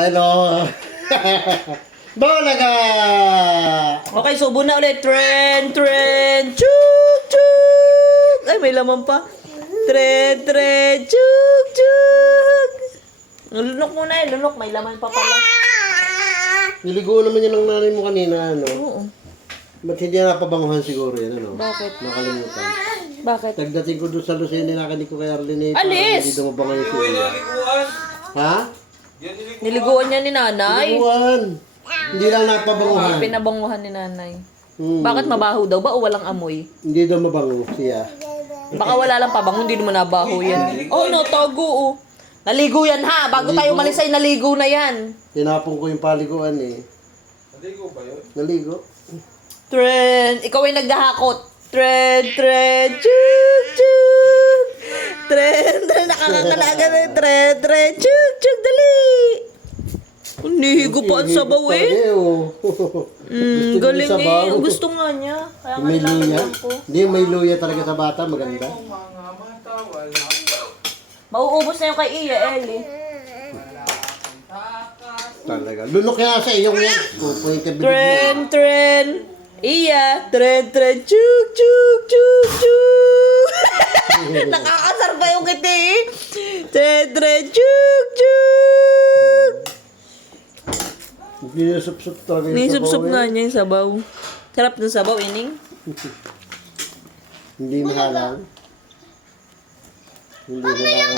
Ano? Balaga! Okay, subo na ulit. Tren. Chuk, chuk. Ay, may laman pa. Tren. Chuk, chuk. Lunok muna eh. Lunok. May laman pa pala. Niligo naman yan ng nanay mo kanina, ano? Oo. Ba't hindi na napabanguhan siguro yan, ano? Bakit? Nakalimutan. Bakit? Tagdating ko doon sa Lucena, nakanig ko kay Arlene. Alis! Hindi dumabangan yung siya. Ha? Niliguan niya ni nanay. Niliguan. Hindi lang napabanguhan. Pinabanguhan ni nanay. Hmm. Bakit mabaho daw ba o walang amoy? Hindi daw mabango siya. Baka wala lang pabango, hindi naman nabaho yan. Oh no, tago oh. Naligo yan ha, bago tayo umalis ay naligo na yan. Tinapon ko yung paliguan eh. Naligo ba yun? Naligo. Tren, ikaw ay nagdahakot. Tren, chuk, chuk. Tren, nakakakalaga na yung tren, chuk, dali. Nihigo pa ang sabaw eh. Galing eh. Gusto nga niya. Kaya nga May luya. nilalagyan ko. Hindi, may luya talaga sa bata. Maganda. Mga mata, wala. Mauubos na yung kay Iya, Ellie. Talaga. Lunok kaya sa iyong yan. Point of view. Tren. Iya. Tren, chuk. Nakakasar pa yung kiti eh. Tren, chuk. Nilisup-sup talaga yung Nisupsup sabaw nga eh. niya yung sabaw. Sarap ng sabaw, ining. Hindi mahalang. Hindi mahalang.